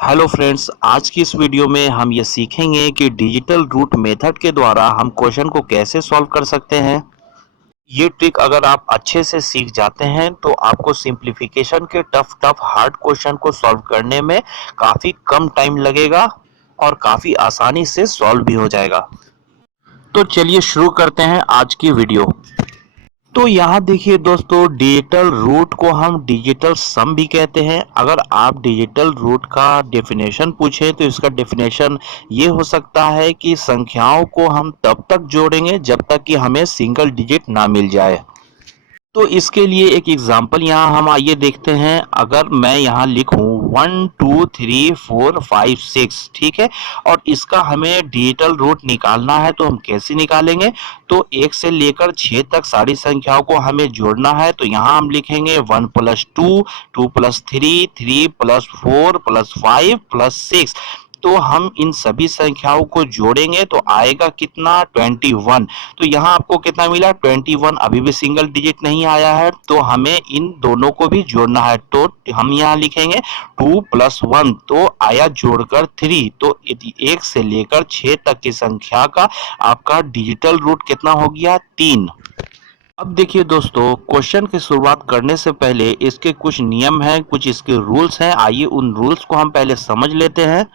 Hello friends, आज की इस वीडियो में हम ये सीखेंगे कि डिजिटल रूट मेथड के द्वारा हम क्वेश्चन को कैसे सॉल्व कर सकते हैं। ये ट्रिक अगर आप अच्छे से सीख जाते हैं तो आपको सिंपलीफिकेशन के टफ टफ हार्ड क्वेश्चन को सॉल्व करने में काफ़ी कम टाइम लगेगा और काफ़ी आसानी से सॉल्व भी हो जाएगा। तो चलिए शुरू करते हैं आज की वीडियो। तो यहाँ देखिए दोस्तों, डिजिटल रूट को हम डिजिटल सम भी कहते हैं। अगर आप डिजिटल रूट का डेफिनेशन पूछें तो इसका डेफिनेशन ये हो सकता है कि संख्याओं को हम तब तक जोड़ेंगे जब तक कि हमें सिंगल डिजिट ना मिल जाए। तो इसके लिए एक एग्जांपल यहाँ हम आइए देखते हैं। अगर मैं यहाँ लिखूं 1 2 3 4 5 6, ठीक है, और इसका हमें डिजिटल रूट निकालना है तो हम कैसे निकालेंगे। तो 1 से लेकर 6 तक सारी संख्याओं को हमें जोड़ना है। तो यहाँ हम लिखेंगे 1 + 2, 2 + 3, 3 + 4 + 5 + 6। तो हम इन सभी संख्याओं को जोड़ेंगे तो आएगा कितना, 21। तो यहाँ आपको कितना मिला, 21। अभी भी सिंगल डिजिट नहीं आया है तो हमें इन दोनों को भी जोड़ना है। तो हम यहाँ लिखेंगे 2 + 1, तो आया जोड़कर 3। तो 1 से लेकर 6 तक की संख्या का आपका डिजिटल रूट कितना हो गया, 3। अब देखिए दोस्तों, क्वेश्चन की शुरुआत करने से पहले इसके कुछ नियम हैं, कुछ इसके रूल्स हैं। आइए उन रूल्स को हम पहले समझ लेते हैं,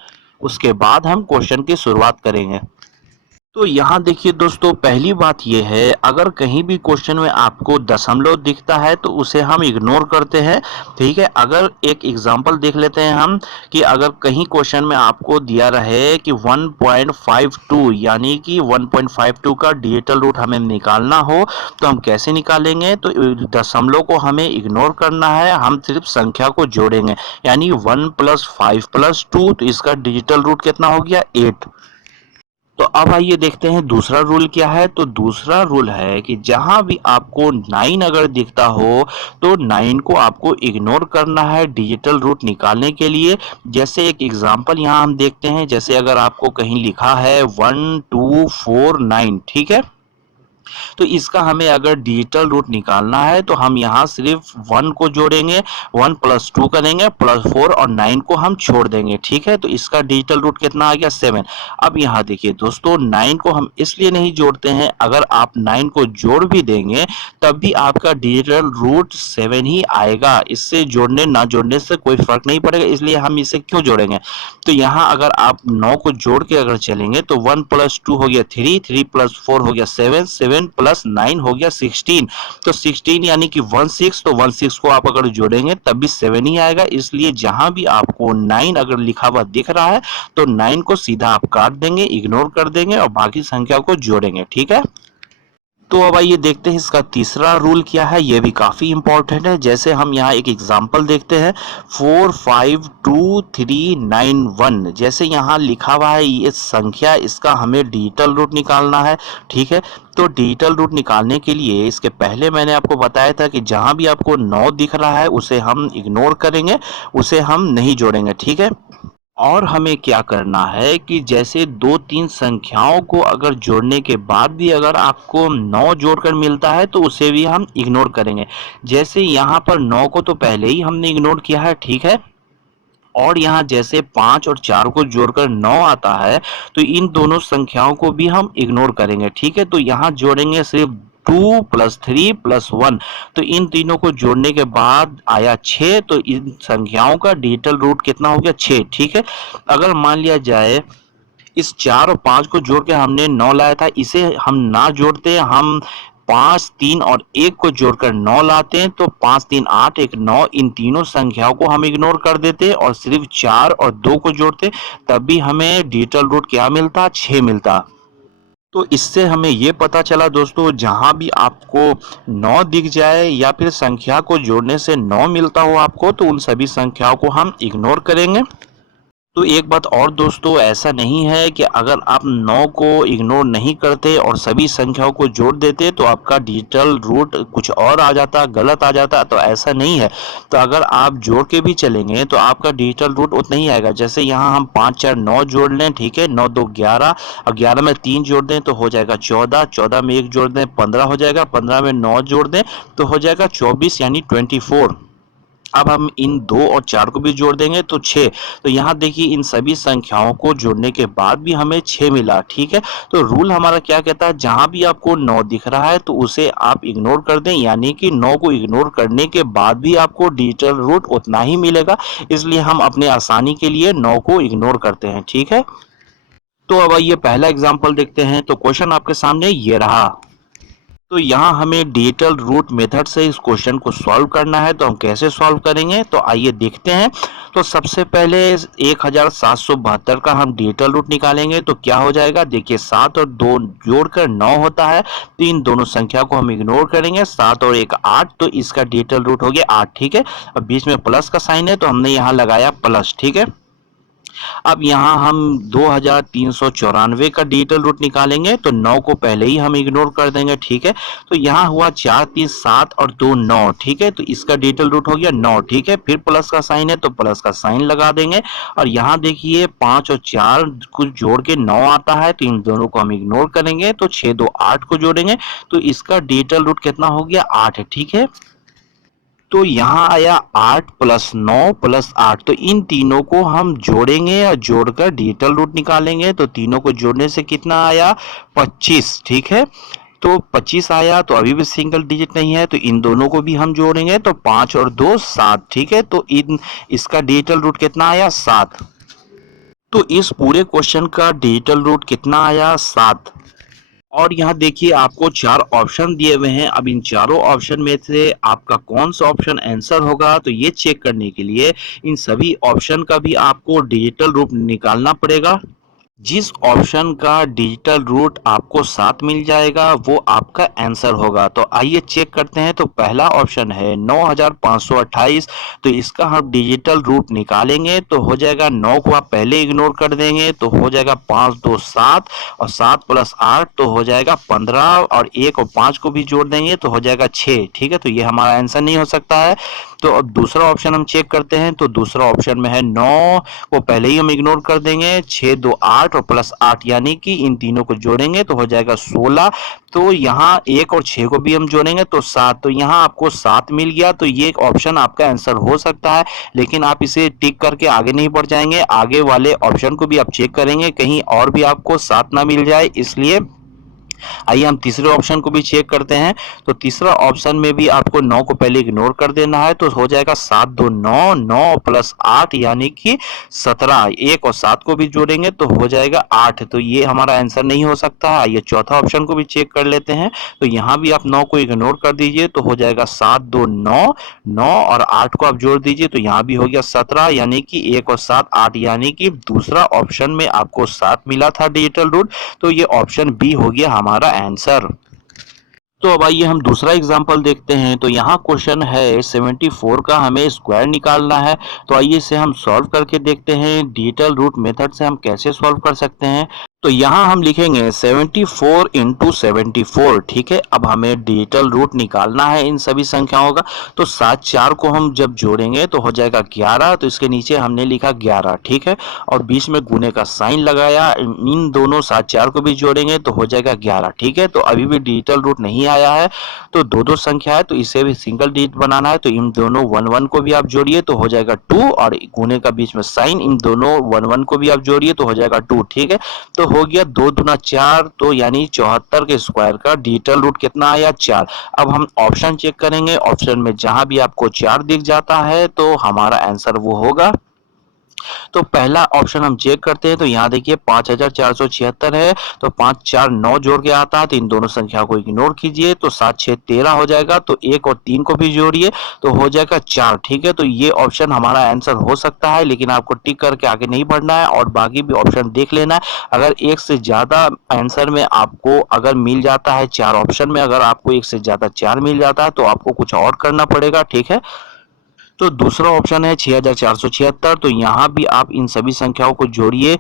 उसके बाद हम क्वेश्चन की शुरुआत करेंगे। तो यहाँ देखिए दोस्तों, पहली बात यह है, अगर कहीं भी क्वेश्चन में आपको दशमलव दिखता है तो उसे हम इग्नोर करते हैं, ठीक है। अगर एक एग्जांपल देख लेते हैं हम, कि अगर कहीं क्वेश्चन में आपको दिया रहे कि 1.52 यानी कि 1.52 का डिजिटल रूट हमें निकालना हो तो हम कैसे निकालेंगे। तो दशमलव को हमें इग्नोर करना है, हम सिर्फ संख्या को जोड़ेंगे। यानी 1 + 5 + 2, तो इसका डिजिटल रूट कितना हो गया, 8। तो अब आइए देखते हैं दूसरा रूल क्या है। तो दूसरा रूल है कि जहां भी आपको 9 अगर दिखता हो तो 9 को आपको इग्नोर करना है डिजिटल रूट निकालने के लिए। जैसे एक एग्जांपल यहां हम देखते हैं, जैसे अगर आपको कहीं लिखा है 1249, ठीक है, तो इसका हमें अगर डिजिटल रूट निकालना है तो हम यहाँ सिर्फ 1 को जोड़ेंगे, 1 + 2 करेंगे, +4 और 9 को हम छोड़ देंगे, ठीक है। तो इसका डिजिटल रूट कितना आ गया, 7। अब यहाँ देखिए दोस्तों, 9 को हम इसलिए नहीं जोड़ते हैं, अगर आप 9 को जोड़ भी देंगे तब भी आपका डिजिटल रूट 7 ही आएगा। इससे जोड़ने ना जोड़ने से कोई फर्क नहीं पड़ेगा, इसलिए हम इसे क्यों जोड़ेंगे। तो यहाँ अगर आप 9 को जोड़ के अगर चलेंगे तो 1 + 2 हो गया 3, 3 + 4 हो गया 7, 7 + 9 हो गया 16। तो 16 यानी कि 16, तो 16 को आप अगर जोड़ेंगे तब भी 7 ही आएगा। इसलिए जहां भी आपको 9 अगर लिखा हुआ दिख रहा है तो 9 को सीधा आप काट देंगे, इग्नोर कर देंगे और बाकी संख्या को जोड़ेंगे, ठीक है। तो अब आइए देखते हैं इसका तीसरा रूल क्या है, ये भी काफी इंपॉर्टेंट है। जैसे हम यहाँ एक एग्जांपल देखते हैं, 452 391, जैसे यहाँ लिखा हुआ है ये संख्या, इसका हमें डिजिटल रूट निकालना है, ठीक है। तो डिजिटल रूट निकालने के लिए इसके पहले मैंने आपको बताया था कि जहां भी आपको 9 दिख रहा है उसे हम इग्नोर करेंगे, उसे हम नहीं जोड़ेंगे, ठीक है। और हमें क्या करना है कि जैसे 2-3 संख्याओं को अगर जोड़ने के बाद भी अगर आपको 9 जोड़कर मिलता है तो उसे भी हम इग्नोर करेंगे। जैसे यहाँ पर 9 को तो पहले ही हमने इग्नोर किया है, ठीक है। और यहाँ जैसे 5 और 4 को जोड़कर 9 आता है तो इन दोनों संख्याओं को भी हम इग्नोर करेंगे, ठीक है। तो यहाँ जोड़ेंगे सिर्फ 2 + 3 + 1। तो इन तीनों को जोड़ने के बाद आया 6। तो इन संख्याओं का डिजिटल रूट कितना हो गया, 6, ठीक है। अगर मान लिया जाए इस 4 और 5 को जोड़ के हमने 9 लाया था, इसे हम ना जोड़ते, हम 5, 3 और 1 को जोड़कर 9 लाते हैं, तो 5, 3, 8, 1, 9, इन तीनों संख्याओं को हम इग्नोर कर देते और सिर्फ 4 और 2 को जोड़ते, तब भी हमें डिजिटल रूट क्या मिलता, 6 मिलता। तो इससे हमें ये पता चला दोस्तों, जहां भी आपको 9 दिख जाए या फिर संख्या को जोड़ने से 9 मिलता हो आपको, तो उन सभी संख्याओं को हम इग्नोर करेंगे। तो एक बात और दोस्तों, ऐसा नहीं है कि अगर आप 9 को इग्नोर नहीं करते और सभी संख्याओं को जोड़ देते तो आपका डिजिटल रूट कुछ और आ जाता, गलत आ जाता, तो ऐसा नहीं है। तो अगर आप जोड़ के भी चलेंगे तो आपका डिजिटल रूट उतना ही आएगा। जैसे यहाँ हम 5, 4, 9 जोड़ लें, ठीक है, 9, 2, 11 और 11 में 3 जोड़ दें तो हो जाएगा 14, 14 में 1 जोड़ दें 15 हो जाएगा, 15 में 9 जोड़ दें तो हो जाएगा 24 यानी 24। अब हम इन 2 और 4 को भी जोड़ देंगे तो 6। तो यहाँ देखिए इन सभी संख्याओं को जोड़ने के बाद भी हमें 6 मिला, ठीक है। तो रूल हमारा क्या कहता है, जहाँ भी आपको 9 दिख रहा है तो उसे आप इग्नोर कर दें, यानी कि 9 को इग्नोर करने के बाद भी आपको डिजिटल रूट उतना ही मिलेगा। इसलिए हम अपने आसानी के लिए 9 को इग्नोर करते हैं, ठीक है। तो अब आइए पहला एग्जाम्पल देखते हैं। तो क्वेश्चन आपके सामने ये रहा। तो यहाँ हमें डिजिटल रूट मेथड से इस क्वेश्चन को सॉल्व करना है। तो हम कैसे सॉल्व करेंगे, तो आइए देखते हैं। तो सबसे पहले 1772 का हम डिजिटल रूट निकालेंगे। तो क्या हो जाएगा, देखिए 7 और 2 जोड़कर 9 होता है। तो इन दोनों संख्या को हम इग्नोर करेंगे। 7 और 1 8, तो इसका डिजिटल रूट हो गया 8, ठीक है। अब बीच में प्लस का साइन है तो हमने यहाँ लगाया प्लस, ठीक है। अब यहाँ हम 2394 का डिजिटल रूट निकालेंगे। तो 9 को पहले ही हम इग्नोर कर देंगे, ठीक है। तो यहाँ हुआ 4 3 7 और 2 9, ठीक है। तो इसका डिजिटल रूट हो गया 9, ठीक है। फिर प्लस का साइन है तो प्लस का साइन लगा देंगे। और यहाँ देखिए 5 और 4 को जोड़ के 9 आता है, तो इन दोनों को हम इग्नोर करेंगे। तो 6 2 8 को जोड़ेंगे तो इसका डिजिटल रूट कितना हो गया, 8 है, ठीक है। तो यहाँ आया 8 प्लस 9 प्लस 8। तो इन तीनों को हम जोड़ेंगे और जोड़कर डिजिटल रूट निकालेंगे। तो तीनों को जोड़ने से कितना आया, 25, ठीक है। तो 25 आया, तो अभी भी सिंगल डिजिट नहीं है, तो इन दोनों को भी हम जोड़ेंगे। तो 5 और 2 7, ठीक है। तो इन इसका डिजिटल रूट कितना आया, 7। तो इस पूरे क्वेश्चन का डिजिटल रूट कितना आया, 7। और यहाँ देखिए आपको 4 ऑप्शन दिए हुए हैं। अब इन चारों ऑप्शन में से आपका कौन सा ऑप्शन आंसर होगा, तो ये चेक करने के लिए इन सभी ऑप्शन का भी आपको डिजिटल रूप निकालना पड़ेगा। जिस ऑप्शन का डिजिटल रूट आपको 7 मिल जाएगा वो आपका आंसर होगा। तो आइए चेक करते हैं। तो पहला ऑप्शन है 9528। तो इसका हम डिजिटल रूट निकालेंगे तो हो जाएगा, 9 को आप पहले इग्नोर कर देंगे तो हो जाएगा 5 2 7 और 7 प्लस 8 तो हो जाएगा 15 और 1 और 5 को भी जोड़ देंगे तो हो जाएगा 6, ठीक है। तो ये हमारा आंसर नहीं हो सकता है। तो अब दूसरा ऑप्शन हम चेक करते हैं। तो दूसरा ऑप्शन में है 9 को पहले ही हम इग्नोर कर देंगे, 6 2 8 और प्लस 8, यानी कि इन तीनों को जोड़ेंगे तो हो जाएगा 16। तो यहाँ 1 और 6 को भी हम जोड़ेंगे तो 7। तो यहाँ आपको 7 मिल गया। तो ये एक ऑप्शन आपका आंसर हो सकता है, लेकिन आप इसे टिक करके आगे नहीं बढ़ जाएंगे। आगे वाले ऑप्शन को भी आप चेक करेंगे कहीं और भी आपको 7 ना मिल जाए, इसलिए आइए हम तीसरे ऑप्शन को भी चेक करते हैं। तो तीसरा ऑप्शन में भी आपको 9 को पहले इग्नोर कर देना है। तो हो जाएगा 7 2 9 9 प्लस 8 यानी कि 17। 1 और 7 को भी जोड़ेंगे तो हो जाएगा 8। तो ये हमारा आंसर नहीं हो सकता है। आइए चौथा ऑप्शन को भी चेक कर लेते हैं। तो यहाँ भी आप 9 को इग्नोर कर दीजिए तो हो जाएगा 7 2 9 9 और 8 को आप जोड़ दीजिए तो यहाँ भी हो गया 17, यानी कि 1 और 7 8, यानी कि दूसरा ऑप्शन में आपको 7 मिला था डिजिटल रूट। तो ये ऑप्शन बी हो गया हमारा आंसर। तो अब आइए हम दूसरा एग्जांपल देखते हैं। तो यहाँ क्वेश्चन है 74 का हमें स्क्वायर निकालना है। तो आइए इसे हम सॉल्व करके देखते हैं। डिजिटल रूट मेथड से हम कैसे सॉल्व कर सकते हैं। तो यहाँ हम लिखेंगे 74 इंटू 74, ठीक है। अब हमें डिजिटल रूट निकालना है इन सभी संख्याओं का। तो 7 4 को हम जब जोड़ेंगे तो हो जाएगा 11। तो इसके नीचे हमने लिखा 11, ठीक है। और बीच में गुने का साइन लगाया। इन दोनों 7 4 को भी जोड़ेंगे तो हो जाएगा 11, ठीक है। तो अभी भी डिजिटल रूट नहीं आया है। तो दो दो संख्या है तो इसे भी सिंगल डिजिट बनाना है। तो इन दोनों 1 1 को भी आप जोड़िए तो हो जाएगा 2, और गुने का बीच में साइन, इन दोनों 1 1 को भी आप जोड़िए तो हो जाएगा 2, ठीक है। तो हो गया 2 दूना 4, तो यानी 74 के स्क्वायर का डिजिटल रूट कितना आया, 4। अब हम ऑप्शन चेक करेंगे। ऑप्शन में जहां भी आपको 4 दिख जाता है तो हमारा आंसर वो होगा। तो पहला ऑप्शन हम चेक करते हैं। तो यहाँ देखिए 5476 है। तो 5 4 9 जोड़ के आता है। तो इन दोनों संख्या को इग्नोर कीजिए तो 7 6 13 हो जाएगा। तो 1 और 3 को भी जोड़िए तो हो जाएगा 4, ठीक है। तो ये ऑप्शन हमारा आंसर हो सकता है, लेकिन आपको टिक करके आगे नहीं बढ़ना है और बाकी भी ऑप्शन देख लेना है। अगर एक से ज्यादा आंसर में आपको अगर मिल जाता है, 4 ऑप्शन में अगर आपको एक से ज्यादा 4 मिल जाता है तो आपको कुछ और करना पड़ेगा, ठीक है। तो दूसरा ऑप्शन है 6476। तो यहाँ भी आप इन सभी संख्याओं को जोड़िए।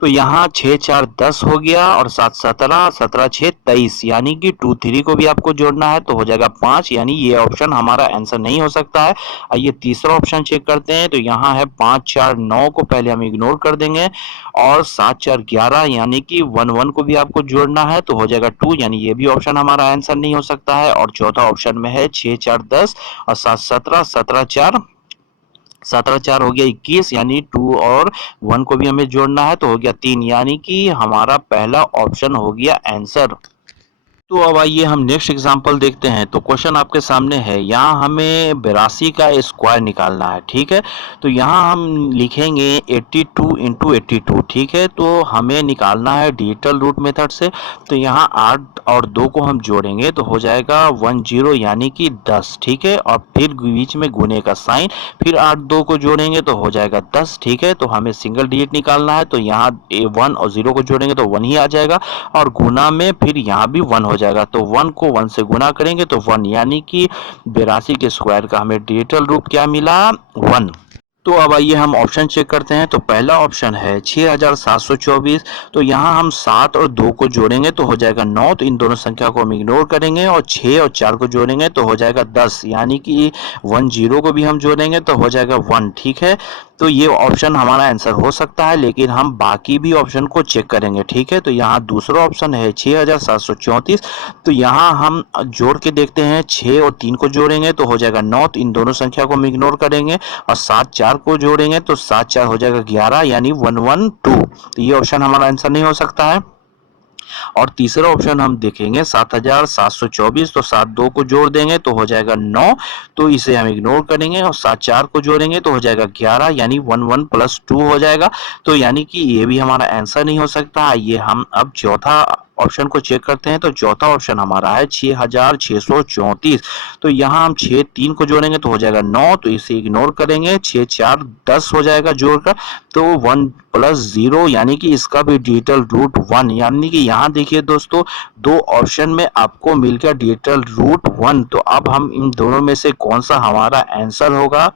तो यहाँ 6 4 10 हो गया और 7 17 17 6 23, यानी कि 2 3 को भी आपको जोड़ना है तो हो जाएगा 5, यानी ये ऑप्शन हमारा आंसर नहीं हो सकता है। आइए तीसरा ऑप्शन चेक करते हैं। तो यहाँ है 5 4 9 को पहले हम इग्नोर कर देंगे और 7 4 11, यानी कि 1 1 को भी आपको जोड़ना है तो हो जाएगा 2, यानी ये भी ऑप्शन हमारा आंसर नहीं हो सकता है। और चौथा ऑप्शन में है 6 4 10 और 7 17 17 4 17 4 हो गया 21, यानी 2 और 1 को भी हमें जोड़ना है तो हो गया 3, यानी कि हमारा पहला ऑप्शन हो गया आंसर। तो अब आइए हम नेक्स्ट एग्जांपल देखते हैं। तो क्वेश्चन आपके सामने है, यहाँ हमें 82 का स्क्वायर निकालना है, ठीक है। तो यहाँ हम लिखेंगे 82 इंटू 82, ठीक है। तो हमें निकालना है डिजिटल रूट मेथड से। तो यहाँ 8 और 2 को हम जोड़ेंगे तो हो जाएगा 10, यानी कि 10, ठीक है। और फिर बीच में गुने का साइन, फिर 8 2 को जोड़ेंगे तो हो जाएगा 10, ठीक है। तो हमें सिंगल डिजिट निकालना है, तो यहाँ 1 और 0 को जोड़ेंगे तो 1 ही आ जाएगा, और गुना में फिर यहाँ भी 1 हो जाएगा। तो 1 को 1 से गुना करेंगे तो 1, यानी कि 82 के स्क्वायर का हमें डिजिटल रूट क्या मिला, 1। तो अब आइए हम ऑप्शन चेक करते हैं। तो पहला ऑप्शन है 6724। तो यहाँ हम 7 और 2 को जोड़ेंगे तो हो जाएगा 9, तो इन दोनों संख्या को हम इग्नोर करेंगे, और 6 और 4 को जोड़ेंगे तो हो जाएगा 10, यानी कि 10 को भी हम जोड़ेंगे तो हो जाएगा 1, ठीक है। तो ये ऑप्शन हमारा आंसर हो सकता है, लेकिन हम बाकी भी ऑप्शन को चेक करेंगे, ठीक है। तो यहाँ दूसरा ऑप्शन है 6734। तो यहाँ हम जोड़ के देखते हैं, 6 और 3 को जोड़ेंगे तो हो जाएगा 9, तो इन दोनों संख्या को हम इग्नोर करेंगे, और 7 4 को जोड़ेंगे तो 7 4 हो जाएगा 11, यानी 112। तो ये ऑप्शन हमारा आंसर नहीं हो सकता है। और तीसरा ऑप्शन हम देखेंगे 7724। तो 7 2 को जोड़ देंगे तो हो जाएगा 9, तो इसे हम इग्नोर करेंगे, और 7 4 को जोड़ेंगे तो हो जाएगा 11, यानी 11 प्लस 2 हो जाएगा। तो यानी कि ये भी हमारा आंसर नहीं हो सकता। ये हम अब चौथा ऑप्शन को चेक करते हैं। तो चौथा ऑप्शन हमारा है 6634। तो यहाँ हम 6 3 को जोड़ेंगे तो हो जाएगा 9, तो इसे इग्नोर करेंगे, 6 4 10 हो जाएगा जोड़कर, तो 1 प्लस 0, यानी कि इसका भी डिजिटल रूट 1। यानी कि यहाँ देखिए दोस्तों, दो ऑप्शन में आपको मिल गया डिजिटल रूट 1। तो अब हम इन दोनों में से कौन सा हमारा आंसर होगा,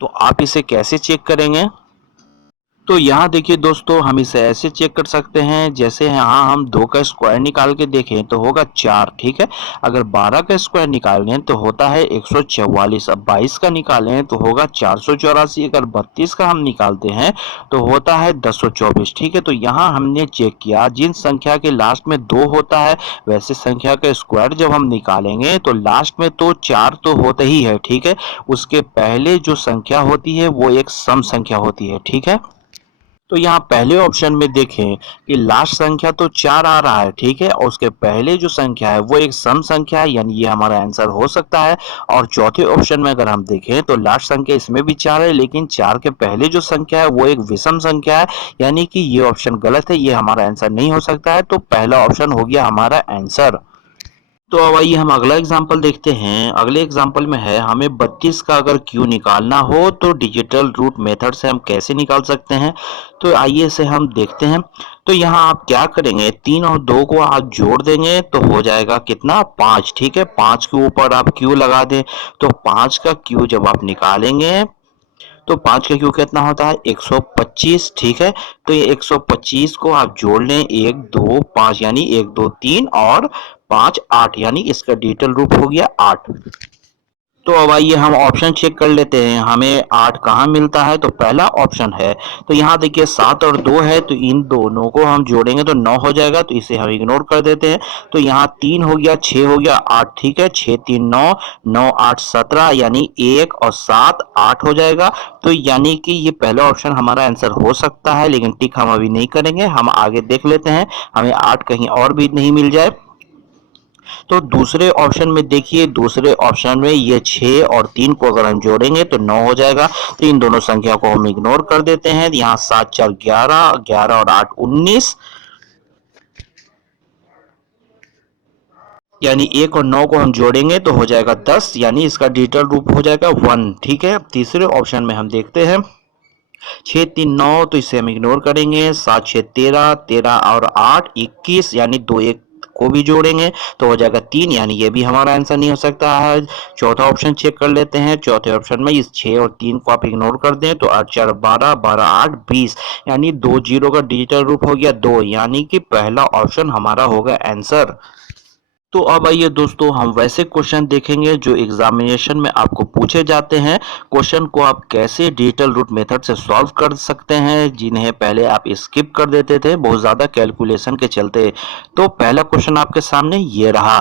तो आप इसे कैसे चेक करेंगे। तो यहाँ देखिए दोस्तों, हम इसे ऐसे चेक कर सकते हैं, जैसे यहाँ हम 2 का स्क्वायर निकाल के देखें तो होगा 4, ठीक है। अगर 12 का स्क्वायर निकालें तो होता है 144। अब 22 का निकालें तो होगा 484। अगर 32 का हम निकालते हैं तो होता है 1024, ठीक है। तो यहाँ हमने चेक किया, जिन संख्या के लास्ट में 2 होता है, वैसे संख्या का स्क्वायर जब हम निकालेंगे तो लास्ट में तो 4 तो होता ही है, ठीक है। उसके पहले जो संख्या होती है वो एक सम संख्या होती है, ठीक है। तो यहाँ पहले ऑप्शन में देखें कि लास्ट संख्या तो 4 आ रहा है, ठीक है, और उसके पहले जो संख्या है वो एक सम संख्या है, यानी ये हमारा आंसर हो सकता है। और चौथे ऑप्शन में अगर हम देखें तो लास्ट संख्या इसमें भी 4 है, लेकिन 4 के पहले जो संख्या है वो एक विषम संख्या है, यानी कि ये ऑप्शन गलत है, ये हमारा आंसर नहीं हो सकता है। तो पहला ऑप्शन हो गया हमारा आंसर। तो अब आइए हम अगला एग्जाम्पल देखते हैं। अगले एग्जाम्पल में है, हमें 32 का अगर क्यू निकालना हो तो डिजिटल रूट मेथड से हम कैसे निकाल सकते हैं। तो आइए इसे हम देखते हैं। तो यहाँ आप क्या करेंगे, 3 और 2 को आप जोड़ देंगे तो हो जाएगा कितना, 5, ठीक है। 5 के ऊपर आप क्यू लगा दें, तो 5 का क्यू जब आप निकालेंगे तो 5 का क्यू कितना होता है, 125, ठीक है। तो ये 125 को आप जोड़ लें, 1 2 5, यानी 1 2 3 और 5 8, यानी इसका डिजिटल रूट हो गया 8। तो अब आइए हम ऑप्शन चेक कर लेते हैं, हमें 8 कहाँ मिलता है। तो पहला ऑप्शन है, तो यहाँ देखिए 7 और 2 है, तो इन दोनों को हम जोड़ेंगे तो 9 हो जाएगा, तो इसे हम इग्नोर कर देते हैं। तो यहाँ 3 हो गया, 6 हो गया, 8, ठीक है। 6 3 9, 9 8 17, यानी 1 और 7 8 हो जाएगा। तो यानी कि ये पहला ऑप्शन हमारा आंसर हो सकता है, लेकिन टिक हम अभी नहीं करेंगे, हम आगे देख लेते हैं, हमें 8 कहीं और भी नहीं मिल जाए। तो दूसरे ऑप्शन में देखिए, दूसरे ऑप्शन में ये 6 और 3 को अगर हम जोड़ेंगे तो 9 हो जाएगा, तो इन दोनों संख्या को हम इग्नोर कर देते हैं। यहाँ 7 4 11, 11 और 8 19, यानी 1 और 9 को हम जोड़ेंगे तो हो जाएगा 10, यानी इसका डिजिटल रूप हो जाएगा 1, ठीक है। तीसरे ऑप्शन में हम देखते हैं, 6 3 9, तो इसे हम इग्नोर करेंगे। 7 6 13, 13 और 8 21, यानी 2 1 को भी जोड़ेंगे तो हो जाएगा 3, यानी ये भी हमारा आंसर नहीं हो सकता है। चौथा ऑप्शन चेक कर लेते हैं। चौथे ऑप्शन में इस 6 और 3 को आप इग्नोर कर दें तो 8 4 12, 12 8 20, यानी 2 0 का डिजिटल रूप हो गया 2, यानी कि पहला ऑप्शन हमारा होगा आंसर। तो अब आइए दोस्तों, हम वैसे क्वेश्चन देखेंगे जो एग्जामिनेशन में आपको पूछे जाते हैं। क्वेश्चन को आप कैसे डिजिटल रूट मेथड से सॉल्व कर सकते हैं, जिन्हें पहले आप स्किप कर देते थे बहुत ज़्यादा कैलकुलेशन के चलते। तो पहला क्वेश्चन आपके सामने ये रहा।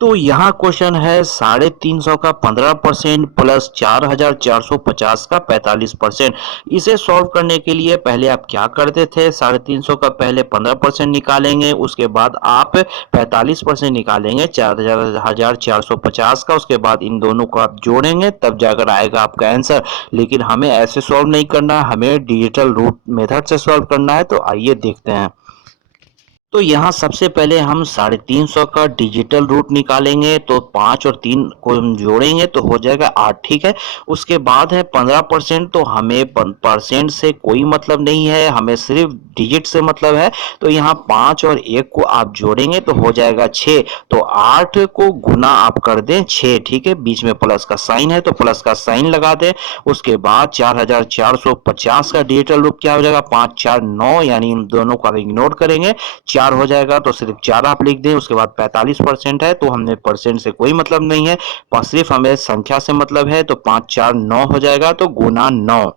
तो यहाँ क्वेश्चन है 350 का 15% प्लस 4450 का 45%। इसे सॉल्व करने के लिए पहले आप क्या करते थे, 350 का पहले 15% निकालेंगे, उसके बाद आप 45% निकालेंगे 4450 का, उसके बाद इन दोनों को आप जोड़ेंगे तब जाकर आएगा आपका आंसर। लेकिन हमें ऐसे सॉल्व नहीं करना है, हमें डिजिटल रूट मेथड से सॉल्व करना है। तो आइए देखते हैं। तो यहाँ सबसे पहले हम 350 का डिजिटल रूट निकालेंगे, तो 5 और 3 को हम जोड़ेंगे तो हो जाएगा 8, ठीक है। उसके बाद है 15%, तो हमें परसेंट से कोई मतलब नहीं है, हमें सिर्फ डिजिट से मतलब है। तो यहाँ 5 और 1 को आप जोड़ेंगे तो हो जाएगा 6, तो 8 को गुना आप कर दें 6, ठीक है। बीच में प्लस का साइन है तो प्लस का साइन लगा दें। उसके बाद 4450 का डिजिटल रूट क्या हो जाएगा, 5 4 9, यानी इन दोनों को आप इग्नोर करेंगे, 4 हो जाएगा तो सिर्फ 4 आप लिख दें। उसके बाद 45% है तो हमने परसेंट से कोई मतलब नहीं है, सिर्फ हमें संख्या से मतलब है। तो 5 4 9 हो जाएगा, तो गुना 9।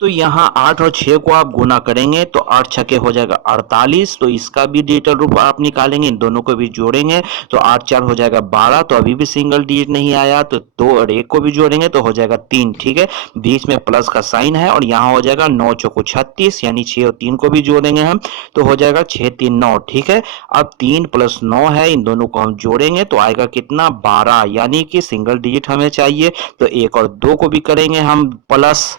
तो यहाँ 8 और 6 को आप गुना करेंगे तो 8 छके हो जाएगा 48, तो इसका भी डिजिटल रूप आप निकालेंगे, इन दोनों को भी जोड़ेंगे तो 8 4 हो जाएगा 12, तो अभी भी सिंगल डिजिट नहीं आया, तो 2 और 1 को भी जोड़ेंगे तो हो जाएगा 3, ठीक है। बीच में प्लस का साइन है और यहाँ हो जाएगा 9 चौको 36, यानी 6 और 3 को भी जोड़ेंगे हम तो हो जाएगा 6 3 9, ठीक है। अब 3 प्लस 9 है, इन दोनों को हम जोड़ेंगे तो आएगा कितना, 12, यानी कि सिंगल डिजिट हमें चाहिए। तो 1 और 2 को भी करेंगे हम प्लस,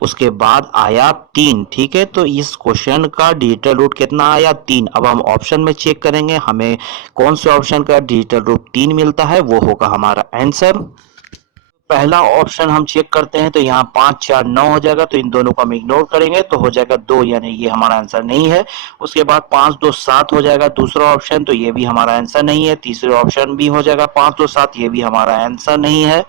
उसके बाद आया 3, ठीक है। तो इस क्वेश्चन का डिजिटल रूट कितना आया, 3। अब हम ऑप्शन में चेक करेंगे हमें कौन से ऑप्शन का डिजिटल रूट 3 मिलता है, वो होगा हमारा आंसर। पहला ऑप्शन हम चेक करते हैं तो यहाँ 5 4 9 हो जाएगा, तो इन दोनों को हम इग्नोर करेंगे तो हो जाएगा 2, यानी ये हमारा आंसर नहीं है। उसके बाद 5 2 7 हो जाएगा दूसरा ऑप्शन, तो ये भी हमारा आंसर नहीं है। तीसरे ऑप्शन भी हो जाएगा 5 2 7, ये भी हमारा आंसर नहीं है।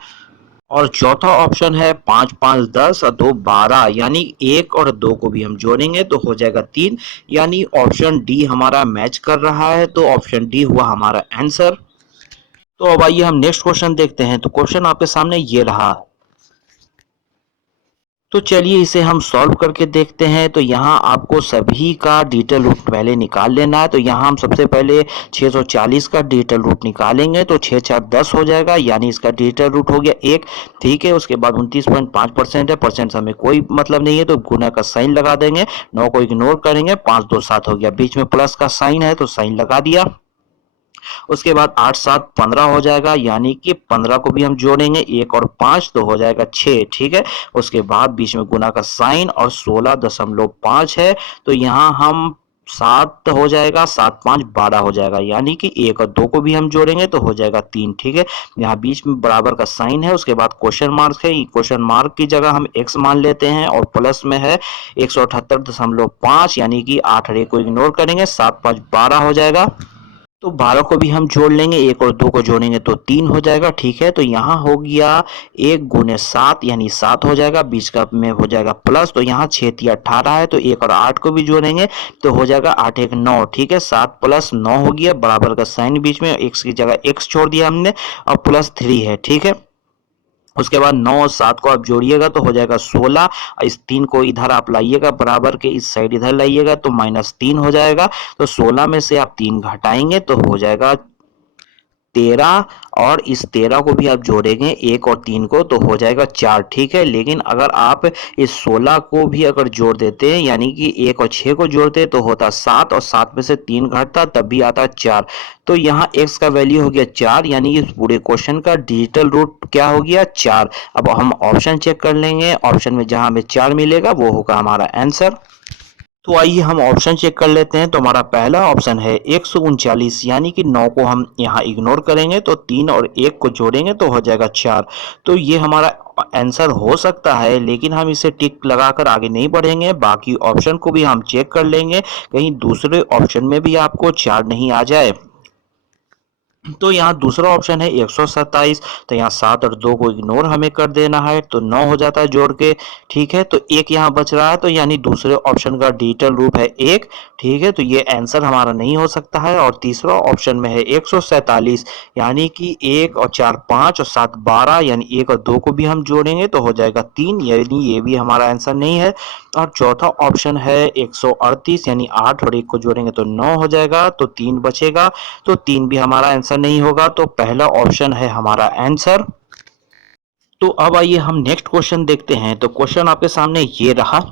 और चौथा ऑप्शन है 5 5 10 और 2 12, यानी 1 और 2 को भी हम जोड़ेंगे तो हो जाएगा 3, यानी ऑप्शन डी हमारा मैच कर रहा है, तो ऑप्शन डी हुआ हमारा आंसर। तो अब आइए हम नेक्स्ट क्वेश्चन देखते हैं। तो क्वेश्चन आपके सामने ये रहा, तो चलिए इसे हम सॉल्व करके देखते हैं। तो यहाँ आपको सभी का डिजिटल रूट पहले निकाल लेना है। तो यहाँ हम सबसे पहले 640 का डिजिटल रूट निकालेंगे तो 6 4 10 हो जाएगा, यानी इसका डिजिटल रूट हो गया 1, ठीक है। उसके बाद 29.5% है, परसेंट हमें कोई मतलब नहीं है तो गुना का साइन लगा देंगे, 9 को इग्नोर करेंगे, 5 2 7 हो गया, बीच में प्लस का साइन है तो साइन लगा दिया। उसके बाद 8 7 15 हो जाएगा, यानी कि 15 को भी हम जोड़ेंगे, 1 और 5 तो हो जाएगा 6, ठीक है। उसके बाद बीच में गुना का साइन और 16.5 है, तो यहाँ हम 7 हो जाएगा, 7 5 12 हो जाएगा, यानी कि 1 और 2 को भी हम जोड़ेंगे तो हो जाएगा 3, ठीक है। यहाँ बीच में बराबर का साइन है, उसके बाद क्वेश्चन मार्क है, क्वेश्चन मार्क की जगह हम x मान लेते हैं और प्लस में है 178.5, यानी कि 8 और 1 को इग्नोर करेंगे, 7 5 12 हो जाएगा। तो 12 को भी हम जोड़ लेंगे, 1 और 2 को जोड़ेंगे तो 3 हो जाएगा, ठीक है। तो यहाँ हो गया 1 गुने 7, यानी 7 हो जाएगा, बीच का में हो जाएगा प्लस, तो यहाँ 6 3 18 है, तो 1 और 8 को भी जोड़ेंगे तो हो जाएगा 8 1 9, ठीक है। 7 प्लस 9 हो गया, बराबर का साइन बीच में, x की जगह x छोड़ दिया हमने और प्लस 3 है, ठीक है। उसके बाद 9 और 7 को आप जोड़िएगा तो हो जाएगा 16, इस 3 को इधर आप लाइएगा, बराबर के इस साइड इधर लाइएगा तो -3 हो जाएगा। तो 16 में से आप 3 घटाएंगे तो हो जाएगा 13, और इस 13 को भी आप जोड़ेंगे 1 और 3 को तो हो जाएगा 4, ठीक है। लेकिन अगर आप इस 16 को भी अगर जोड़ देते हैं, यानी कि 1 और 6 को जोड़ते तो होता 7, और 7 में से 3 घटता तब भी आता 4। तो यहाँ x का वैल्यू हो गया 4, यानी इस पूरे क्वेश्चन का डिजिटल रूट क्या हो गया, 4। अब हम ऑप्शन चेक कर लेंगे, ऑप्शन में जहां हमें 4 मिलेगा वो होगा हमारा आंसर। तो आइए हम ऑप्शन चेक कर लेते हैं। तो हमारा पहला ऑप्शन है 139, यानी कि 9 को हम यहाँ इग्नोर करेंगे तो 3 और 1 को जोड़ेंगे तो हो जाएगा 4। तो ये हमारा आंसर हो सकता है, लेकिन हम इसे टिक लगाकर आगे नहीं बढ़ेंगे, बाकी ऑप्शन को भी हम चेक कर लेंगे, कहीं दूसरे ऑप्शन में भी आपको 4 नहीं आ जाए। तो यहाँ दूसरा ऑप्शन है 127, तो यहाँ 7 और 2 को इग्नोर हमें कर देना है तो 9 हो जाता है जोड़ के, ठीक है। तो 1 यहाँ बच रहा है, तो यानी दूसरे ऑप्शन का डिजिटल रूप है 1, ठीक है। तो ये आंसर हमारा नहीं हो सकता है। और तीसरा ऑप्शन में है 147, यानी कि 1 और 4 5 और 7 12, यानी 1 और 2 को भी हम जोड़ेंगे तो हो जाएगा 3, यानी ये भी हमारा आंसर नहीं है। और चौथा ऑप्शन है 138, यानी 8 और 1 को जोड़ेंगे तो 9 हो जाएगा, तो 3 बचेगा, तो 3 भी हमारा आंसर नहीं होगा, तो पहला ऑप्शन है हमारा आंसर। तो अब आइए हम नेक्स्ट क्वेश्चन देखते हैं। तो क्वेश्चन आपके सामने ये रहा।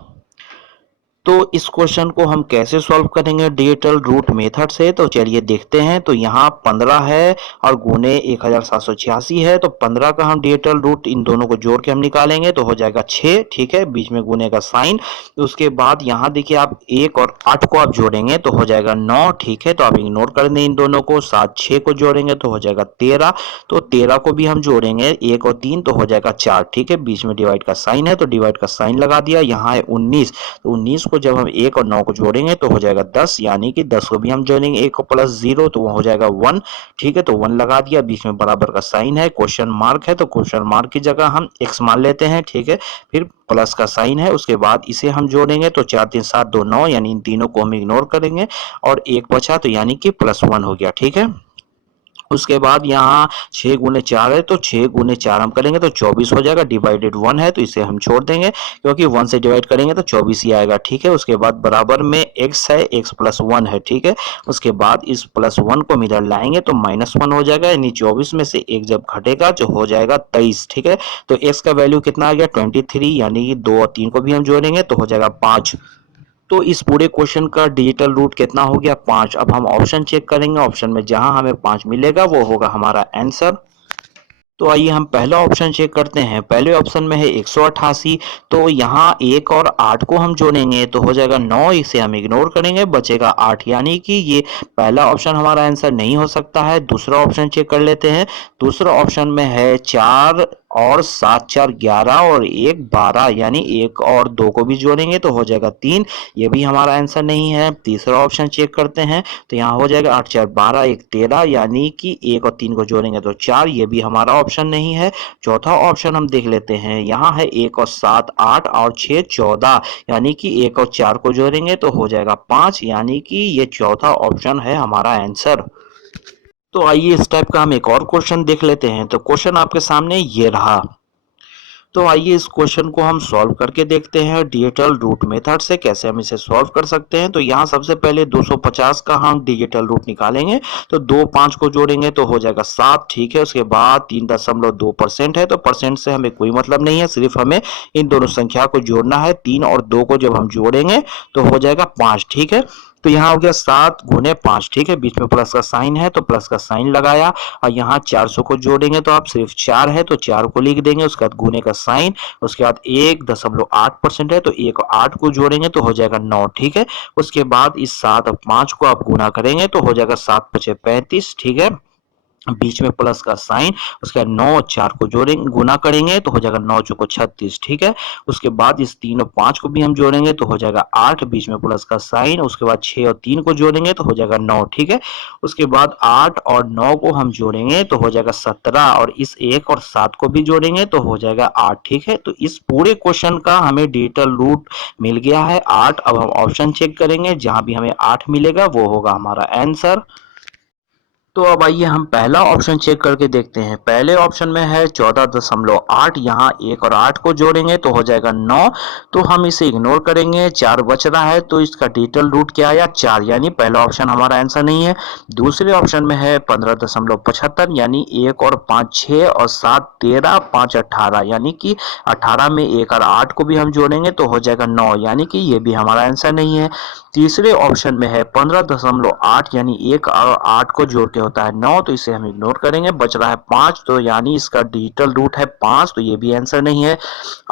तो इस क्वेश्चन को हम कैसे सॉल्व करेंगे डिजिटल रूट मेथड से, तो चलिए देखते हैं। तो यहाँ 15 है और गुने 1786 है, तो 15 का हम डिजिटल रूट इन दोनों को जोड़ के हम निकालेंगे तो हो जाएगा 6, ठीक है, बीच में गुने का साइन। उसके बाद यहाँ देखिए आप 1 और 8 को आप जोड़ेंगे तो हो जाएगा 9, ठीक है, तो आप इग्नोर कर दें इन दोनों को। 7 6 को जोड़ेंगे तो हो जाएगा 13, तो 13 को भी हम जोड़ेंगे 1 और 3 तो हो जाएगा 4, ठीक है, बीच में डिवाइड का साइन है तो डिवाइड का साइन लगा दिया। यहाँ है 19, तो 19 को जब हम 1 और 9 को जोड़ेंगे तो हो जाएगा 10, यानी कि 10 को भी हम जोड़ेंगे 1 प्लस 0 तो वो हो जाएगा 1, ठीक है, तो 1 लगा दिया। बीच में बराबर का साइन है, क्वेश्चन मार्क है, तो क्वेश्चन मार्क की जगह हम x मान लेते हैं, ठीक है, फिर प्लस का साइन है। उसके बाद इसे हम जोड़ेंगे तो 4 3 7 2 9, यानी इन तीनों को हम इग्नोर करेंगे और 1 बचा तो यानी कि +1 हो गया, ठीक है। उसके बाद यहाँ 6 गुने 4 है, तो 6 गुने 4 हम करेंगे तो 24 हो जाएगा, डिवाइडेड 1 है तो इसे हम छोड़ देंगे क्योंकि 1 से डिवाइड करेंगे तो 24 ही आएगा, ठीक है। उसके बाद बराबर में x है, x प्लस 1 है, ठीक है। उसके बाद इस +1 को मिरर लाएंगे तो -1 हो जाएगा, यानी 24 में से 1 जब घटेगा जो हो जाएगा 23, ठीक है। तो x का वैल्यू कितना आ गया 23, यानी कि 2 और 3 को भी हम जोड़ेंगे तो हो जाएगा 5। तो इस पूरे क्वेश्चन का डिजिटल रूट कितना हो गया 5। अब हम ऑप्शन चेक करेंगे, ऑप्शन में जहां हमें 5 मिलेगा वो होगा हमारा आंसर। तो आइए हम पहला ऑप्शन चेक करते हैं। पहले ऑप्शन में है 188, तो यहाँ 1 और 8 को हम जोड़ेंगे तो हो जाएगा 9, इसे हम इग्नोर करेंगे, बचेगा 8, यानी कि ये पहला ऑप्शन हमारा आंसर नहीं हो सकता है। दूसरा ऑप्शन चेक कर लेते हैं। दूसरा ऑप्शन में है 4 और 7 4 11 और 1 12, यानी 1 और 2 को भी जोड़ेंगे तो हो जाएगा 3, ये भी हमारा आंसर नहीं है। तीसरा ऑप्शन चेक करते हैं, तो यहाँ हो जाएगा 8 4 12 1 13, यानी कि 1 और 3 को जोड़ेंगे तो 4, ये भी हमारा ऑप्शन नहीं है। चौथा ऑप्शन हम देख लेते हैं, यहाँ है 1 और 7 8 और 6 14, यानी कि 1 और 4 को जोड़ेंगे तो हो जाएगा 5, यानी कि ये चौथा ऑप्शन है हमारा आंसर। तो आइए इस टाइप का हम एक और क्वेश्चन देख लेते हैं। तो क्वेश्चन आपके सामने ये रहा। तो आइए इस क्वेश्चन को हम सॉल्व करके देखते हैं डिजिटल रूट मेथड से, कैसे हम इसे सॉल्व कर सकते हैं। तो यहाँ सबसे पहले 250 का हम डिजिटल रूट निकालेंगे, तो 2 5 को जोड़ेंगे तो हो जाएगा 7, ठीक है। उसके बाद 3.2% है, तो परसेंट से हमें कोई मतलब नहीं है, सिर्फ हमें इन दोनों संख्या को जोड़ना है। 3 और 2 को जब हम जोड़ेंगे तो हो जाएगा 5, ठीक है। तो यहाँ हो गया 7 गुने 5, ठीक है, बीच में प्लस का साइन है तो प्लस का साइन लगाया, और यहाँ 400 को जोड़ेंगे तो आप सिर्फ 4 है तो 4 को लिख देंगे, उसके बाद गुने का साइन, उसके बाद 1.8% है तो 1 और 8 को जोड़ेंगे तो हो जाएगा 9, ठीक है। उसके बाद इस 7 और 5 को आप गुना करेंगे तो हो जाएगा 7 5 35, ठीक है, बीच में प्लस का साइन, उसके बाद 9 और 4 को जोड़ेंगे, गुना करेंगे तो हो जाएगा 9 चौको 36, ठीक है। उसके बाद इस 3 और 5 को भी हम जोड़ेंगे तो हो जाएगा 8, बीच में प्लस का साइन, उसके बाद 6 और 3 को जोड़ेंगे तो हो जाएगा 9, ठीक है। उसके बाद 8 और 9 को हम जोड़ेंगे तो हो जाएगा 17, और इस 1 और 7 को भी जोड़ेंगे तो हो जाएगा 8, ठीक है। तो इस पूरे क्वेश्चन का हमें डिजिटल रूट मिल गया है 8। अब हम ऑप्शन चेक करेंगे, जहां भी हमें 8 मिलेगा वो होगा हमारा आंसर। तो अब आइए हम पहला ऑप्शन चेक करके देखते हैं। पहले ऑप्शन में है 14.8, यहाँ 1 और 8 को जोड़ेंगे तो हो जाएगा 9, तो हम इसे इग्नोर करेंगे, 4 बच रहा है तो इसका डिजिटल रूट क्या आया 4, यानी पहला ऑप्शन हमारा आंसर नहीं है। दूसरे ऑप्शन में है 15.75, यानी 1 और 5 6 और 7 13 5 18, यानी कि 18 में 1 और 8 को भी हम जोड़ेंगे तो हो जाएगा 9, यानी कि ये भी हमारा आंसर नहीं है। तीसरे ऑप्शन में है 15.8, यानी 1 और 8 को जोड़ के होता है 9, तो इसे हम इग्नोर करेंगे, बच रहा है 5, तो यानी इसका डिजिटल रूट है 5, तो ये भी आंसर नहीं है।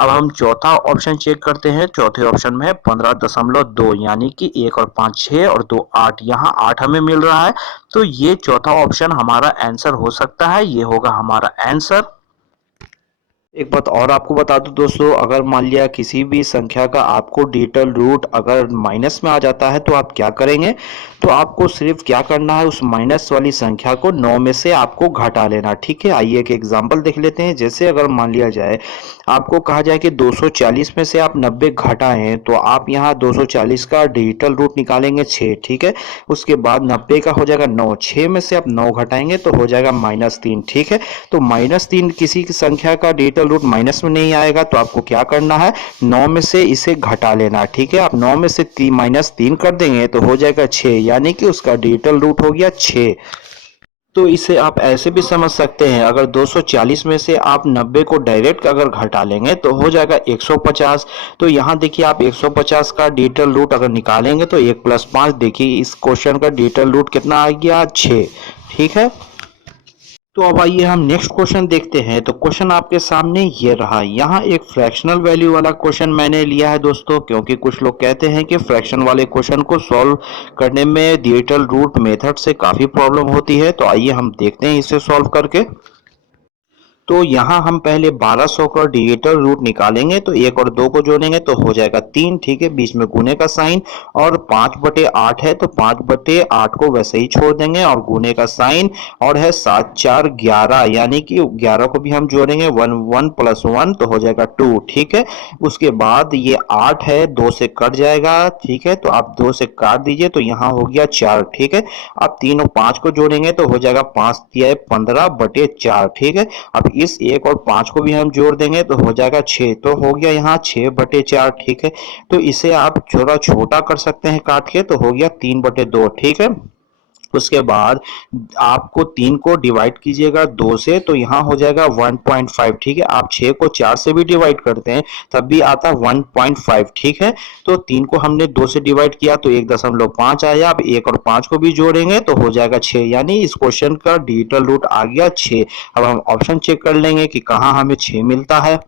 अब हम चौथा ऑप्शन चेक करते हैं। चौथे ऑप्शन में है 15.2, यानी कि 1 और 5 6 और 2 8, यहाँ 8 हमें मिल रहा है, तो ये चौथा ऑप्शन हमारा आंसर हो सकता है, ये होगा हमारा आंसर। एक बात और आपको बता दूं दोस्तों, अगर मान लिया किसी भी संख्या का आपको डिजिटल रूट अगर माइनस में आ जाता है तो आप क्या करेंगे। तो आपको सिर्फ क्या करना है, उस माइनस वाली संख्या को 9 में से आपको घटा लेना, ठीक है। आइए एक एग्जांपल देख लेते हैं। जैसे अगर मान लिया जाए आपको कहा जाए कि 240 में से आप 90 घटाएं, तो आप यहाँ 240 का डिजिटल रूट निकालेंगे 6, ठीक है। उसके बाद 90 का हो जाएगा 9, 6 में से आप 9 घटाएंगे तो हो जाएगा -3, ठीक है। तो -3 किसी की संख्या का डिजिटल डिजिटल रूट माइनस में नहीं आएगा तो आपको क्या करना है, 9 में से इसे घटा लेना है। ठीक है, आप 9 में से माइनस 3 कर देंगे तो हो जाएगा 6, यानी कि उसका डिजिटल रूट हो गया 6। तो इसे आप ऐसे भी समझ सकते हैं, अगर 240 में से आप 90 को डायरेक्ट अगर घटा लेंगे तो हो जाएगा 150। तो यहाँ देखिए आप 150 का डिजिटल रूट अगर निकालेंगे तो 1 + 5, देखिए इस क्वेश्चन का डिजिटल रूट कितना आ गया, 6। ठीक है, तो अब आइए हम नेक्स्ट क्वेश्चन देखते हैं। तो क्वेश्चन आपके सामने ये रहा। यहाँ एक फ्रैक्शनल वैल्यू वाला क्वेश्चन मैंने लिया है दोस्तों, क्योंकि कुछ लोग कहते हैं कि फ्रैक्शन वाले क्वेश्चन को सॉल्व करने में डिजिटल रूट मेथड से काफ़ी प्रॉब्लम होती है। तो आइए हम देखते हैं इसे सॉल्व करके। तो यहाँ हम पहले 1200 का डिजिटल रूट निकालेंगे, तो 1 और 2 को जोड़ेंगे तो हो जाएगा 3। ठीक है, बीच में गुने का साइन, और 5/8 है तो 5/8 को वैसे ही छोड़ देंगे और गुने का साइन, और है 7 4 11, यानी कि 11 को भी हम जोड़ेंगे, 1 1 + 1 तो हो जाएगा 2। ठीक है, उसके बाद ये 8 है, 2 से कट जाएगा। ठीक है, तो आप 2 से काट दीजिए तो यहाँ हो गया 4। ठीक है, अब 3 और 5 को जोड़ेंगे तो हो जाएगा 5 × 15/4। ठीक है, अब इस 1 और 5 को भी हम जोड़ देंगे तो हो जाएगा 6, तो हो गया यहाँ 6/4। ठीक है, तो इसे आप थोड़ा छोटा कर सकते हैं काट के, तो हो गया 3/2। ठीक है, उसके बाद आपको 3 को डिवाइड कीजिएगा 2 से तो यहाँ हो जाएगा 1.5। ठीक है, आप 6 को 4 से भी डिवाइड करते हैं तब भी आता है 1.5। ठीक है, तो 3 को हमने 2 से डिवाइड किया तो 1.5 आया। अब 1 और 5 को भी जोड़ेंगे तो हो जाएगा 6, यानी इस क्वेश्चन का डिजिटल रूट आ गया 6। अब हम ऑप्शन चेक कर लेंगे कि कहाँ हमें 6 मिलता है।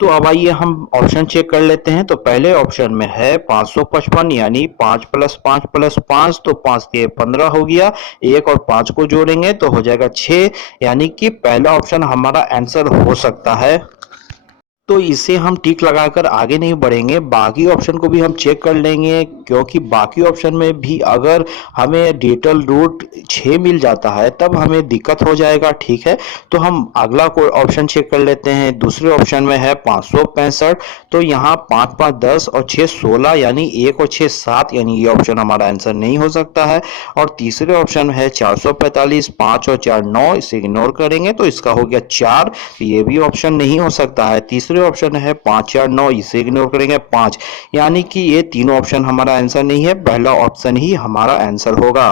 तो अब आइए हम ऑप्शन चेक कर लेते हैं। तो पहले ऑप्शन में है 555, यानी 5 + 5 + 5, तो 5 के 15 हो गया। 1 और 5 को जोड़ेंगे तो हो जाएगा 6, यानी कि पहला ऑप्शन हमारा आंसर हो सकता है। तो इसे हम टिक लगाकर आगे नहीं बढ़ेंगे, बाकी ऑप्शन को भी हम चेक कर लेंगे, क्योंकि बाकी ऑप्शन में भी अगर हमें डिजिटल रूट 6 मिल जाता है तब हमें दिक्कत हो जाएगा। ठीक है, तो हम अगला कोई ऑप्शन चेक कर लेते हैं। दूसरे ऑप्शन में है 565, तो यहाँ 5 5 10 और 6 16, यानी 1 और 6 7, यानी ये ऑप्शन हमारा आंसर नहीं हो सकता है। और तीसरे ऑप्शन में है 445, 5 और 4 9, इसे इग्नोर करेंगे तो इसका हो गया 4, ये भी ऑप्शन नहीं हो सकता है। तीसरे ऑप्शन है 5 4 9, इसे इग्नोर करेंगे 5, यानी कि ये तीनों ऑप्शन हमारा आंसर नहीं है, पहला ऑप्शन ही हमारा आंसर होगा।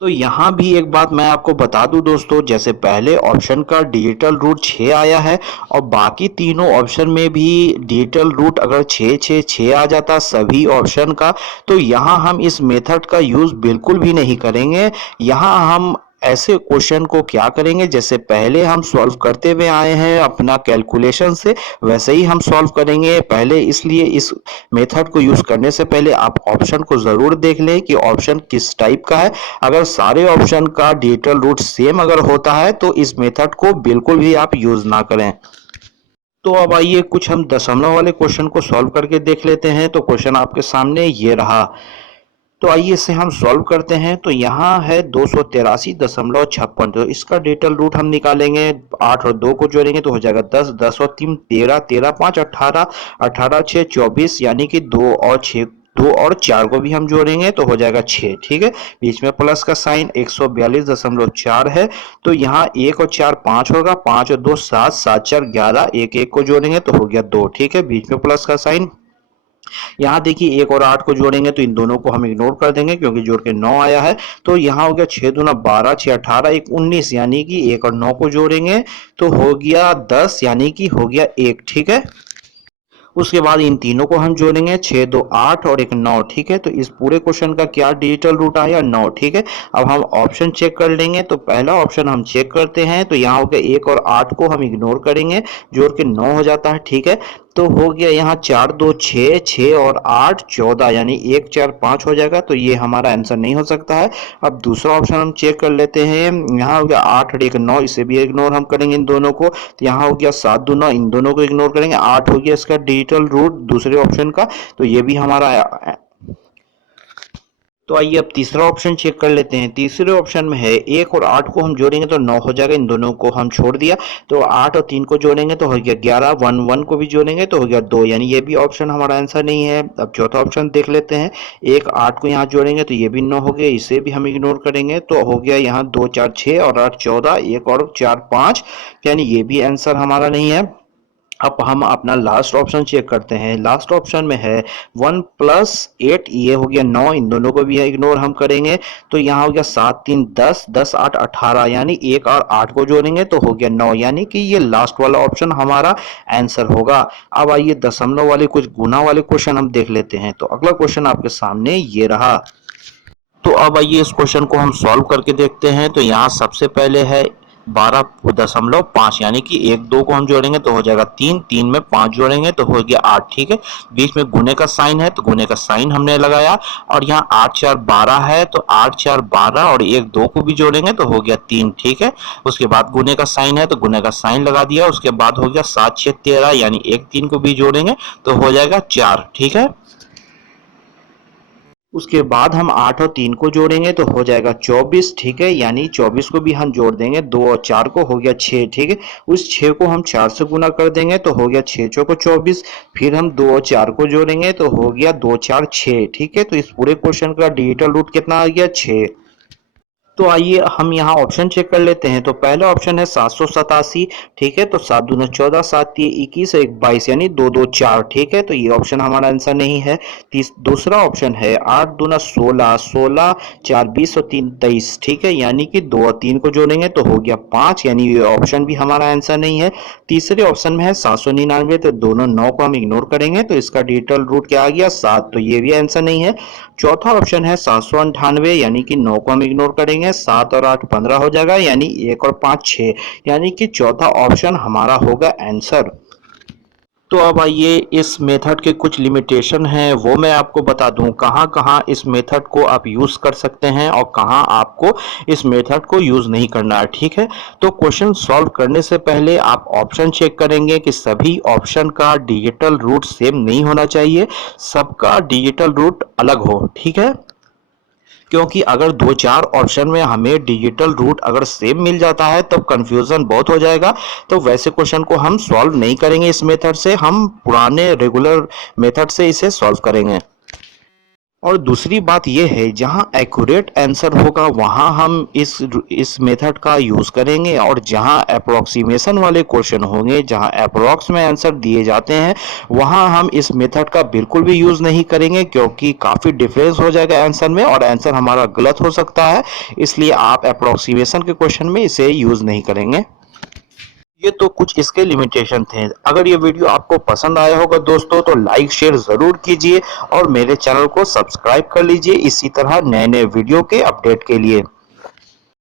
तो यहाँ भी एक बात मैं आपको बता दूं दोस्तों, जैसे पहले ऑप्शन का डिजिटल रूट 6 आया है और बाकी तीनों ऑप्शन में भी डिजिटल रूट अगर 6 6 6 आ जाता सभी ऑप्शन का, तो यहाँ हम इस मेथड का यूज़ बिल्कुल भी नहीं करेंगे। यहाँ हम ऐसे क्वेश्चन को क्या करेंगे, जैसे पहले हम सॉल्व करते हुए आए हैं अपना कैलकुलेशन से, वैसे ही हम सॉल्व करेंगे पहले। इसलिए इस मेथड को यूज़ करने से पहले आप ऑप्शन को ज़रूर देख लें कि ऑप्शन किस टाइप का है। अगर सारे ऑप्शन का डिजिटल रूट सेम अगर होता है तो इस मेथड को बिल्कुल भी आप यूज़ ना करें। तो अब आइए कुछ हम दशमलव वाले क्वेश्चन को सॉल्व करके देख लेते हैं। तो क्वेश्चन आपके सामने ये रहा। तो आइए इसे हम सॉल्व करते हैं। तो यहाँ है 283.56, तो इसका डिजिटल रूट हम निकालेंगे। 8 और 2 को जोड़ेंगे तो हो जाएगा 10, 10 और 3 13, 13 5 18, 18 6 24, यानी कि 2 और 6, 2 और 4 को भी हम जोड़ेंगे तो हो जाएगा 6। ठीक है, बीच में प्लस का साइन, 142.4 है। तो यहाँ 1 और 4 5 होगा, 5 और 2 7, 7 4 11, 1 1 को जोड़ेंगे तो हो गया 2। ठीक है, बीच में प्लस का साइन। यहाँ देखिए 1 और 8 को जोड़ेंगे तो इन दोनों को हम इग्नोर कर देंगे क्योंकि जोड़ के 9 आया है। तो यहाँ हो गया 6 दूना 12, 6 18, 1 19, यानी कि 1 और 9 को जोड़ेंगे तो हो गया 10, यानी कि हो गया 1। ठीक है, उसके बाद इन तीनों को हम जोड़ेंगे, 6 2 8 और 1 9। ठीक है, तो इस पूरे क्वेश्चन का क्या डिजिटल रूट आया, 9। ठीक है, अब हम ऑप्शन चेक कर लेंगे। तो पहला ऑप्शन हम चेक करते हैं, तो यहाँ हो गया 1 और 8 को हम इग्नोर करेंगे, जोड़ के 9 हो जाता है। ठीक है, तो हो गया यहाँ 4 2 6, 6 और 8 14, यानी 1 4 5 हो जाएगा, तो ये हमारा आंसर नहीं हो सकता है। अब दूसरा ऑप्शन हम चेक कर लेते हैं। यहाँ हो गया 8 और 1 9, इसे भी इग्नोर हम करेंगे इन दोनों को। तो यहाँ हो गया 7 2 9, इन दोनों को इग्नोर करेंगे, 8 हो गया इसका डिजिटल रूट दूसरे ऑप्शन का, तो ये भी हमारा तो आइए अब तीसरा ऑप्शन चेक कर लेते हैं। तीसरे ऑप्शन में है 1 और 8 को हम जोड़ेंगे तो 9 हो जाएगा, इन दोनों को हम छोड़ दिया तो 8 और 3 को जोड़ेंगे तो हो गया 11, 1 को भी जोड़ेंगे तो हो गया 2, यानी ये भी ऑप्शन हमारा आंसर नहीं है। अब चौथा ऑप्शन देख लेते हैं। 1 8 को यहाँ जोड़ेंगे तो ये भी 9 हो गया, इसे भी हम इग्नोर करेंगे तो हो गया यहाँ 2 4 6 और 8 14, 1 और 4 5, यानी ये भी आंसर हमारा नहीं है। अब हम अपना लास्ट ऑप्शन चेक करते हैं। लास्ट ऑप्शन में है 1 प्लस 8, ये हो गया 9, इन दोनों को भी इग्नोर हम करेंगे तो यहाँ हो गया 7 3 10, 10 8 18, यानी 1 और 8 को जोड़ेंगे तो हो गया 9, यानी कि ये लास्ट वाला ऑप्शन हमारा आंसर होगा। अब आइए दशमलव वाले कुछ गुना वाले क्वेश्चन हम देख लेते हैं। तो अगला क्वेश्चन आपके सामने ये रहा। तो अब आइए इस क्वेश्चन को हम सॉल्व करके देखते हैं। तो यहाँ सबसे पहले है 12.5, यानी कि 1 2 को हम जोड़ेंगे तो हो जाएगा 3, 3 में 5 जोड़ेंगे तो हो गया 8, ठीक है। बीच में गुने का साइन है तो गुने का साइन हमने लगाया, और यहाँ 8 4 12 है तो 8 4 12 और 1 2 को भी जोड़ेंगे तो हो गया 3, ठीक है। उसके बाद गुने का साइन है तो गुने का साइन लगा दिया, उसके बाद हो गया 7 6 13, यानी 1 3 को भी जोड़ेंगे तो हो जाएगा 4, ठीक है। उसके बाद हम 8 और 3 को जोड़ेंगे तो हो जाएगा 24, ठीक है, यानी 24 को भी हम जोड़ देंगे, 2 और 4 को हो गया 6, ठीक है। उस 6 को हम 4 से गुना कर देंगे तो हो गया 6 चौको 24, फिर हम 2 और 4 को जोड़ेंगे तो हो गया 2 4 6, ठीक है। तो इस पूरे क्वेश्चन का डिजिटल रूट कितना आ गया, 6। तो आइए हम यहाँ ऑप्शन चेक कर लेते हैं। तो पहला ऑप्शन है 787, ठीक है, तो 7 दूना 14, 7 3 21 और 1 22, यानी 2 2 4, ठीक है, तो ये ऑप्शन हमारा आंसर नहीं है। दूसरा ऑप्शन है 8 दूना 16, 16 4 20 और 3 23, ठीक है, यानी कि 2 और 3 को जोड़ेंगे तो हो गया 5, यानी ये ऑप्शन भी हमारा आंसर नहीं है। तीसरे ऑप्शन में है 799, तो दोनों 9 को हम इग्नोर करेंगे तो इसका डिजिटल रूट क्या आ गया, 7, तो ये भी आंसर नहीं है। चौथा ऑप्शन है 798, यानी कि 9 को हम इग्नोर करेंगे, 7 और 8 15 हो जाएगा, यानी 1 और 5 6, यानी कि चौथा ऑप्शन हमारा होगा आंसर। तो अब आइए इस मेथड के कुछ लिमिटेशन हैं वो मैं आपको बता दूं, कहां कहां इस मेथड को आप यूज कर सकते हैं और कहां आपको इस मेथड को यूज नहीं करना है, ठीक है। तो क्वेश्चन सॉल्व करने से पहले आप ऑप्शन चेक करेंगे कि सभी ऑप्शन का डिजिटल रूट सेम नहीं होना चाहिए, सबका डिजिटल रूट अलग हो, ठीक है। क्योंकि अगर 2 4 ऑप्शन में हमें डिजिटल रूट अगर सेम मिल जाता है तब कंफ्यूजन बहुत हो जाएगा। तो वैसे क्वेश्चन को हम सॉल्व नहीं करेंगे इस मेथड से, हम पुराने रेगुलर मेथड से इसे सॉल्व करेंगे। और दूसरी बात यह है जहां एक्यूरेट आंसर होगा वहां हम इस मेथड का यूज करेंगे, और जहां अप्रोक्सीमेशन वाले क्वेश्चन होंगे, जहां अप्रोक्स में आंसर दिए जाते हैं, वहां हम इस मेथड का बिल्कुल भी यूज नहीं करेंगे, क्योंकि काफी डिफरेंस हो जाएगा आंसर में और आंसर हमारा गलत हो सकता है। इसलिए आप अप्रोक्सीमेशन के क्वेश्चन में इसे यूज नहीं करेंगे। ये तो कुछ इसके लिमिटेशन थे। अगर ये वीडियो आपको पसंद आया होगा दोस्तों तो लाइक शेयर जरूर कीजिए और मेरे चैनल को सब्सक्राइब कर लीजिए इसी तरह नए नए वीडियो के अपडेट के लिए।